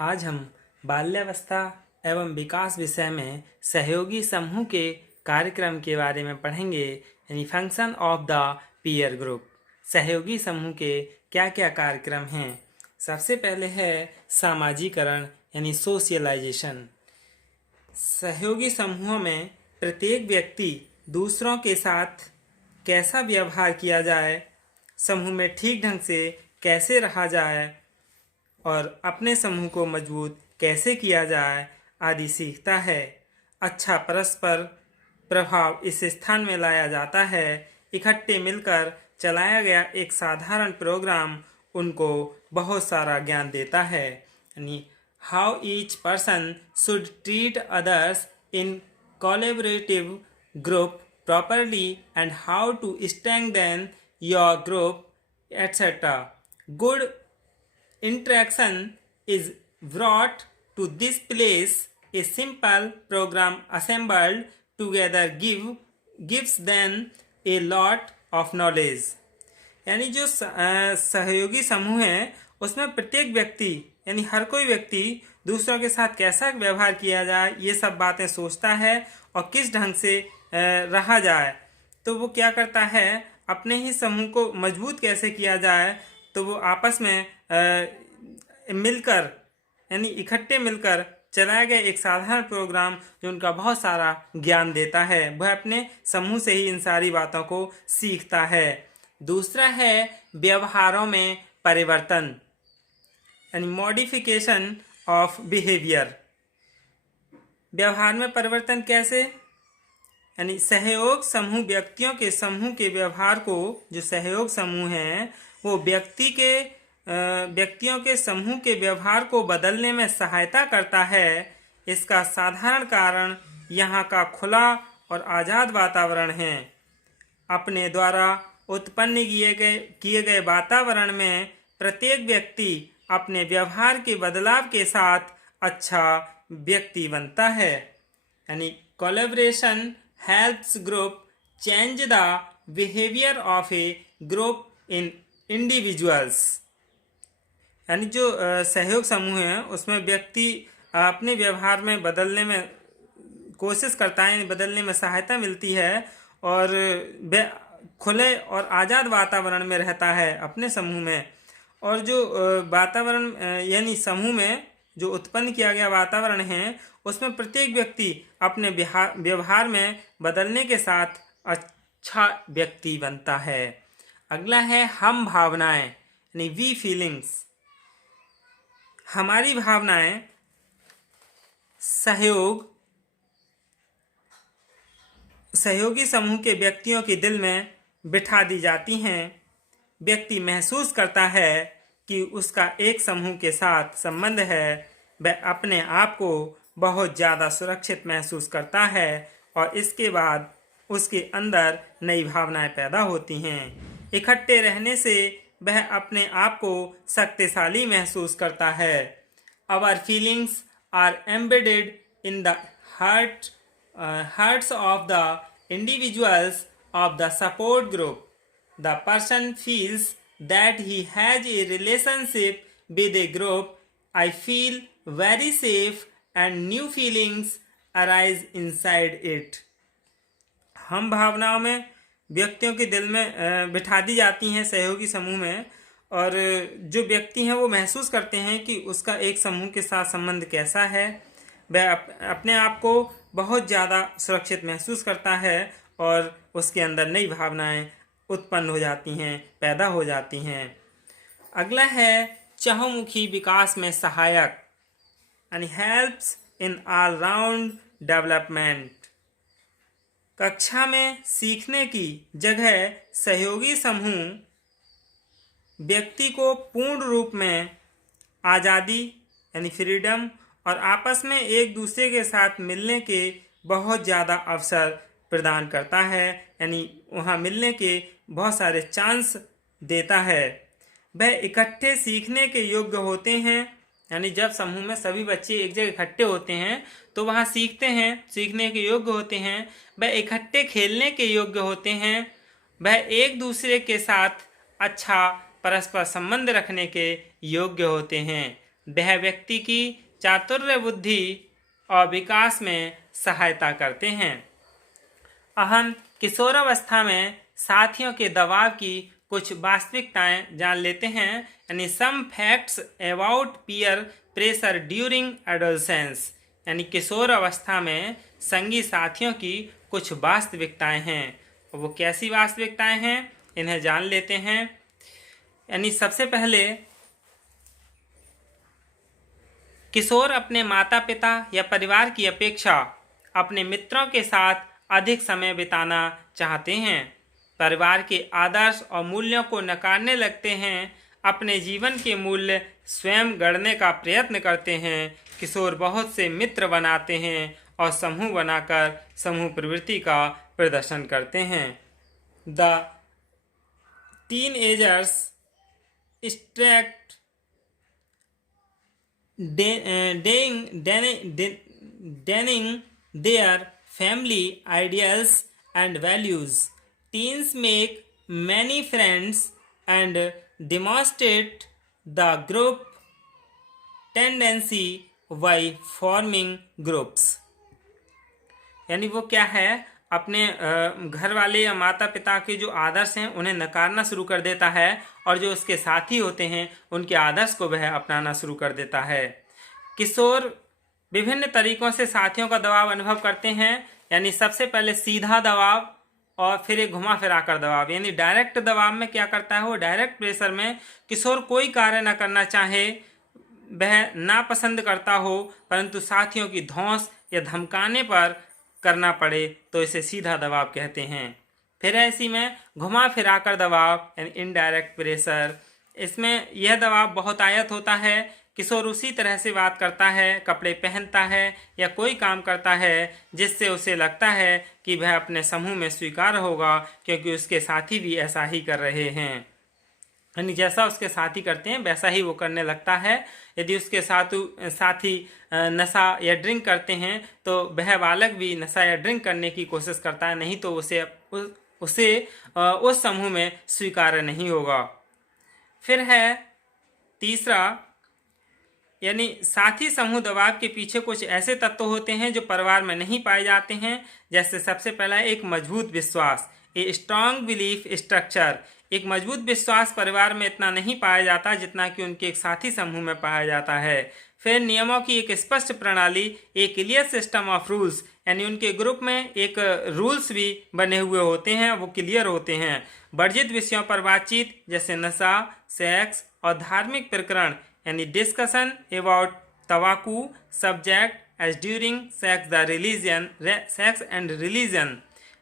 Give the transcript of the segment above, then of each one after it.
आज हम बाल्यावस्था एवं विकास विषय में सहयोगी समूह के कार्यक्रम के बारे में पढ़ेंगे, यानी function of the peer group. सहयोगी समूह के क्या क्या कार्यक्रम हैं। सबसे पहले है सामाजिकरण यानी सोशलाइजेशन। सहयोगी समूहों में प्रत्येक व्यक्ति दूसरों के साथ कैसा व्यवहार किया जाए, समूह में ठीक ढंग से कैसे रहा जाए और अपने समूह को मजबूत कैसे किया जाए आदि सीखता है। अच्छा परस्पर प्रभाव इस स्थान में लाया जाता है। इकट्ठे मिलकर चलाया गया एक साधारण प्रोग्राम उनको बहुत सारा ज्ञान देता है, यानी how each person should treat others in collaborative group properly and how to strengthen your group, etc. Good interaction is brought to this place. A simple program assembled together gives them a lot of knowledge. यानी जो सहयोगी समूह है उसमें प्रत्येक व्यक्ति यानी हर कोई व्यक्ति दूसरों के साथ कैसा व्यवहार किया जाए ये सब बातें सोचता है और किस ढंग से रहा जाए। तो वो क्या करता है, अपने ही समूह को मजबूत कैसे किया जाए, तो वो आपस में मिलकर यानी इकट्ठे मिलकर चलाया गया एक साधारण प्रोग्राम जो उनका बहुत सारा ज्ञान देता है, वह अपने समूह से ही इन सारी बातों को सीखता है। दूसरा है व्यवहारों में परिवर्तन यानी मॉडिफिकेशन ऑफ बिहेवियर। व्यवहार में परिवर्तन कैसे, यानी सहयोग समूह व्यक्तियों के समूह के व्यवहार को, जो सहयोग समूह है वो व्यक्तियों के समूह के व्यवहार को बदलने में सहायता करता है। इसका साधारण कारण यहाँ का खुला और आज़ाद वातावरण है। अपने द्वारा उत्पन्न किए गए वातावरण में प्रत्येक व्यक्ति अपने व्यवहार के बदलाव के साथ अच्छा व्यक्ति बनता है। यानी collaboration helps group change the behavior of a group in individuals। यानी जो सहयोग समूह है उसमें व्यक्ति अपने व्यवहार में बदलने में कोशिश करता है, बदलने में सहायता मिलती है और खुले और आज़ाद वातावरण में रहता है अपने समूह में। और जो वातावरण यानी समूह में जो उत्पन्न किया गया वातावरण है उसमें प्रत्येक व्यक्ति अपने व्यवहार में बदलने के साथ अच्छा व्यक्ति बनता है। अगला है हम भावनाएं यानी वी फीलिंग्स। हमारी भावनाएं सहयोगी समूह के व्यक्तियों के दिल में बिठा दी जाती हैं। व्यक्ति महसूस करता है कि उसका एक समूह के साथ संबंध है, वह अपने आप को बहुत ज़्यादा सुरक्षित महसूस करता है और इसके बाद उसके अंदर नई भावनाएं पैदा होती हैं। इकट्ठे रहने से वह अपने आप को शक्तिशाली महसूस करता है। Our feelings are embedded in the hearts of the individuals of the support group. The person feels that he has a relationship with a group. I feel very safe and new feelings arise inside it. हम भावनाओं में व्यक्तियों के दिल में बिठा दी जाती हैं सहयोगी समूह में, और जो व्यक्ति हैं वो महसूस करते हैं कि उसका एक समूह के साथ संबंध कैसा है। वह अपने आप को बहुत ज़्यादा सुरक्षित महसूस करता है और उसके अंदर नई भावनाएं उत्पन्न हो जाती हैं, पैदा हो जाती हैं। अगला है चहुमुखी विकास में सहायक यानी helps in all round development. कक्षा में सीखने की जगह सहयोगी समूह व्यक्ति को पूर्ण रूप में आज़ादी यानी फ्रीडम और आपस में एक दूसरे के साथ मिलने के बहुत ज़्यादा अवसर प्रदान करता है, यानी वहाँ मिलने के बहुत सारे चांस देता है। वह इकट्ठे सीखने के योग्य होते हैं, यानी जब समूह में सभी बच्चे एक जगह इकट्ठे होते हैं तो वहाँ सीखते हैं, सीखने के योग्य होते हैं। वह इकट्ठे खेलने के योग्य होते हैं। वह एक दूसरे के साथ अच्छा परस्पर संबंध रखने के योग्य होते हैं। वह व्यक्ति की चातुर्य बुद्धि और विकास में सहायता करते हैं। हम किशोरावस्था में साथियों के दबाव की कुछ वास्तविकताएं जान लेते हैं, यानी some facts about peer pressure during adolescence, यानी किशोर अवस्था में संगी साथियों की कुछ वास्तविकताएं हैं। वो कैसी वास्तविकताएं हैं, इन्हें जान लेते हैं। यानी सबसे पहले किशोर अपने माता पिता या परिवार की अपेक्षा अपने मित्रों के साथ अधिक समय बिताना चाहते हैं, परिवार के आदर्श और मूल्यों को नकारने लगते हैं, अपने जीवन के मूल्य स्वयं गढ़ने का प्रयत्न करते हैं। किशोर बहुत से मित्र बनाते हैं और समूह बनाकर समूह प्रवृत्ति का प्रदर्शन करते हैं। The teenagers स्ट्रैक्ट denying their family ideals and values. Teens make many friends and demonstrate the group tendency by forming groups. यानी वो क्या है, अपने घर वाले या माता पिता के जो आदर्श हैं उन्हें नकारना शुरू कर देता है और जो उसके साथी होते हैं उनके आदर्श को वह अपनाना शुरू कर देता है। किशोर विभिन्न तरीकों से साथियों का दबाव अनुभव करते हैं, यानी सबसे पहले सीधा दबाव और फिर एक घुमा फिरा कर दबाव। यानी डायरेक्ट दबाव में क्या करता है, वो डायरेक्ट प्रेशर में किशोर कोई कार्य न करना चाहे, वह नापसंद करता हो, परंतु साथियों की धौंस या धमकाने पर करना पड़े तो इसे सीधा दबाव कहते हैं। फिर ऐसी में घुमा फिरा कर दबाव यानी इनडायरेक्ट प्रेशर, इसमें यह दबाव बहुत आयत होता है। किशोर उसी तरह से बात करता है, कपड़े पहनता है या कोई काम करता है जिससे उसे लगता है कि वह अपने समूह में स्वीकार होगा, क्योंकि उसके साथी भी ऐसा ही कर रहे हैं। यानी जैसा उसके साथी करते हैं वैसा ही वो करने लगता है। यदि उसके साथी नशा या ड्रिंक करते हैं तो वह बालक भी नशा या ड्रिंक करने की कोशिश करता है, नहीं तो उसे उस समूह में स्वीकार नहीं होगा। फिर है तीसरा, यानी साथी समूह दबाव के पीछे कुछ ऐसे तत्व होते हैं जो परिवार में नहीं पाए जाते हैं। जैसे सबसे पहला एक मजबूत विश्वास, ए स्ट्रांग बिलीफ स्ट्रक्चर। एक मजबूत विश्वास परिवार में इतना नहीं पाया जाता जितना कि उनके एक साथी समूह में पाया जाता है। फिर नियमों की एक स्पष्ट प्रणाली, ए क्लियर सिस्टम ऑफ रूल्स, यानी उनके ग्रुप में एक रूल्स भी बने हुए होते हैं, वो क्लियर होते हैं। वर्जित विषयों पर बातचीत जैसे नशा, सेक्स और धार्मिक प्रकरण, यानी डिस्कशन अबाउट तवाकू subject as during sex and religion,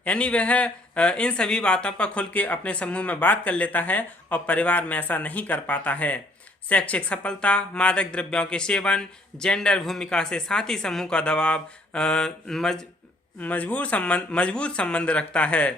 यानी वह इन सभी बातों पर खुल के अपने समूह में बात कर लेता है और परिवार में ऐसा नहीं कर पाता है। शैक्षिक सफलता, मादक द्रव्यों के सेवन, जेंडर भूमिका से साथी समूह का दबाव मजबूत संबंध रखता है।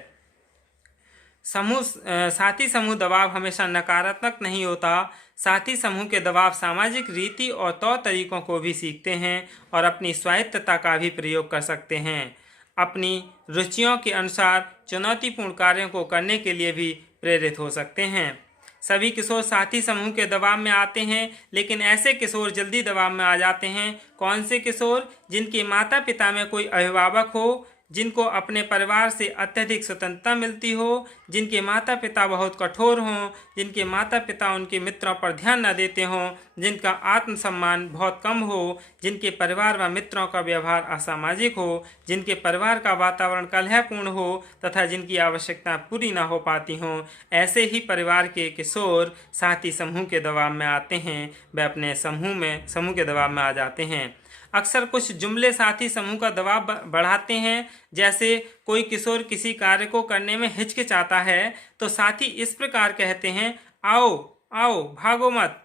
साथी समूह दबाव हमेशा नकारात्मक नहीं होता। साथी समूह के दबाव सामाजिक रीति और तौर तरीकों को भी सीखते हैं और अपनी स्वायत्तता का भी प्रयोग कर सकते हैं। अपनी रुचियों के अनुसार चुनौतीपूर्ण कार्यों को करने के लिए भी प्रेरित हो सकते हैं। सभी किशोर साथी समूह के दबाव में आते हैं, लेकिन ऐसे किशोर जल्दी दबाव में आ जाते हैं। कौन से किशोर? जिनके माता पिता में कोई अभिभावक हो, जिनको अपने परिवार से अत्यधिक स्वतंत्रता मिलती हो, जिनके माता पिता बहुत कठोर हों, जिनके माता पिता उनके मित्रों पर ध्यान न देते हों, जिनका आत्मसम्मान बहुत कम हो, जिनके परिवार व मित्रों का व्यवहार असामाजिक हो, जिनके परिवार का वातावरण कलहपूर्ण हो तथा जिनकी आवश्यकता पूरी न हो पाती हों, ऐसे ही परिवार के किशोर साथी समूह के दबाव में आते हैं। वे अपने समूह के दबाव में आ जाते हैं। अक्सर कुछ जुमले साथी समूह का दबाव बढ़ाते हैं। जैसे कोई किशोर किसी कार्य को करने में हिचकिचाता है तो साथी इस प्रकार कहते हैं, आओ आओ, भागो मत,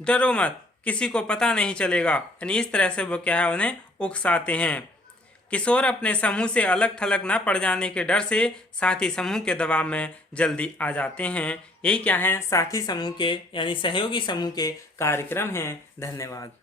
डरो मत, किसी को पता नहीं चलेगा। यानी इस तरह से वो क्या है, उन्हें उकसाते हैं। किशोर अपने समूह से अलग थलग न पड़ जाने के डर से साथी समूह के दबाव में जल्दी आ जाते हैं। यही क्या है, साथी समूह के यानी सहयोगी समूह के कार्यक्रम हैं। धन्यवाद।